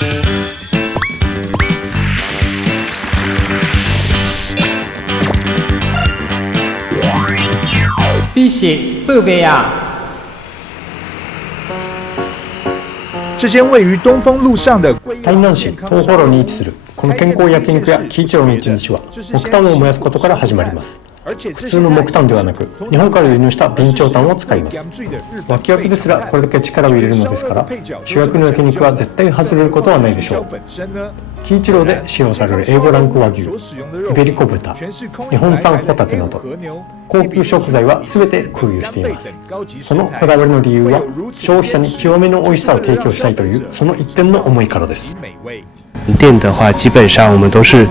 必喜不贝亚。这间位于东风路上的台南市東幌に位置するこの健康焼肉屋喜一郎の一日は木炭を燃やすことから始まります。普通の木炭ではなく日本から輸入した備長炭を使います。脇役ですらこれだけ力を入れるのですから、主役の焼肉は絶対外れることはないでしょう。喜一郎で使用される A5 ランク和牛、イベリコ豚、日本産ホタテなど高級食材は全て空輸しています。そのこだわりの理由は消費者に極めの美味しさを提供したいというその一点の思いからです。店的话基本上我们都是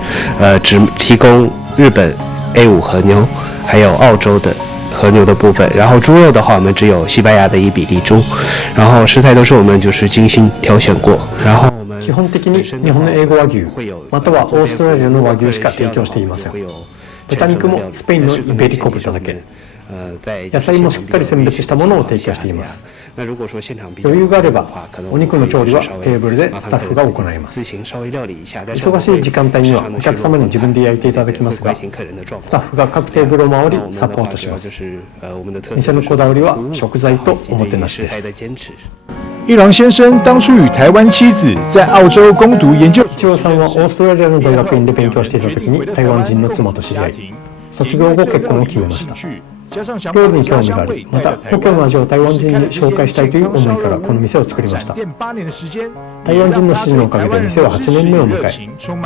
只提供日本 A5 和牛还有澳洲的和牛的部分，然后猪肉的话我们只有西班牙的伊比利猪，然后食材都是我们就是精心挑选过，然後基本的に日本の英語和牛またはオーストラリアの和牛しか提供していません。豚肉もスペインのイベリコ豚だけ、野菜もしっかり選別したものを提供しています。余裕があればお肉の調理はテーブルでスタッフが行います。忙しい時間帯にはお客様に自分で焼いていただきますが、スタッフが各テーブルを回りサポートします。店のこだわりは食材とおもてなしです。一郎先生当初与台湾妻子在澳洲攻读研究。一郎さんはオーストラリアの大学院で勉強していた時に台湾人の妻と知り合い、卒業後結婚を決めました。料理に興味があり、また故郷の味を台湾人に紹介したいという思いからこの店を作りました。台湾人の支持のおかげで店は8年目を迎え、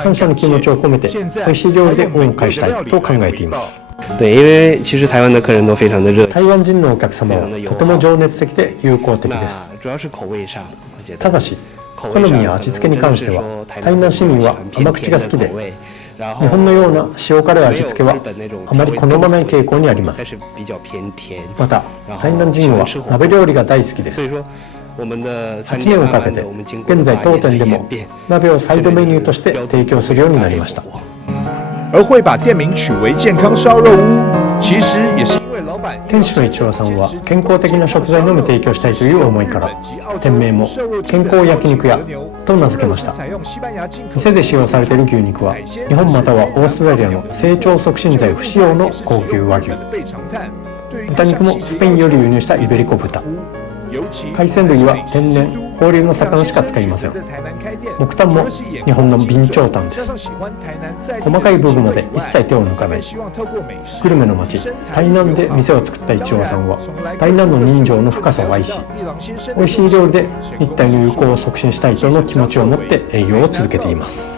感謝の気持ちを込めて美味しい料理で恩を返したいと考えています。对，因为其实台湾的客人都非常的热情。台湾人のお客様はとても情熱的で友好的です。主要是口味上，ただし好みや味付けに関しては台南市民は甘口が好きで、日本のような塩辛い味付けはあまり好まない傾向にあります。また台南人は鍋料理が大好きです。8年をかけて現在当店でも鍋をサイドメニューとして提供するようになりました。而会把店名取为健康烧肉屋，其实也是因为老板店主の一郎さんは健康的な食材のみ提供したいという思いから店名も健康焼肉屋と名付けました。店で使用されている牛肉は日本またはオーストラリアの成長促進剤不使用の高級和牛、豚肉もスペインより輸入したイベリコ豚、海鮮類は天然放流の魚しか使いません。木炭も日本の備長炭です。細かい部分まで一切手を抜かないグルメの街台南で店を作った一郎さんは台南の人情の深さを愛し、美味しい料理で日台の友好を促進したいとの気持ちを持って営業を続けています。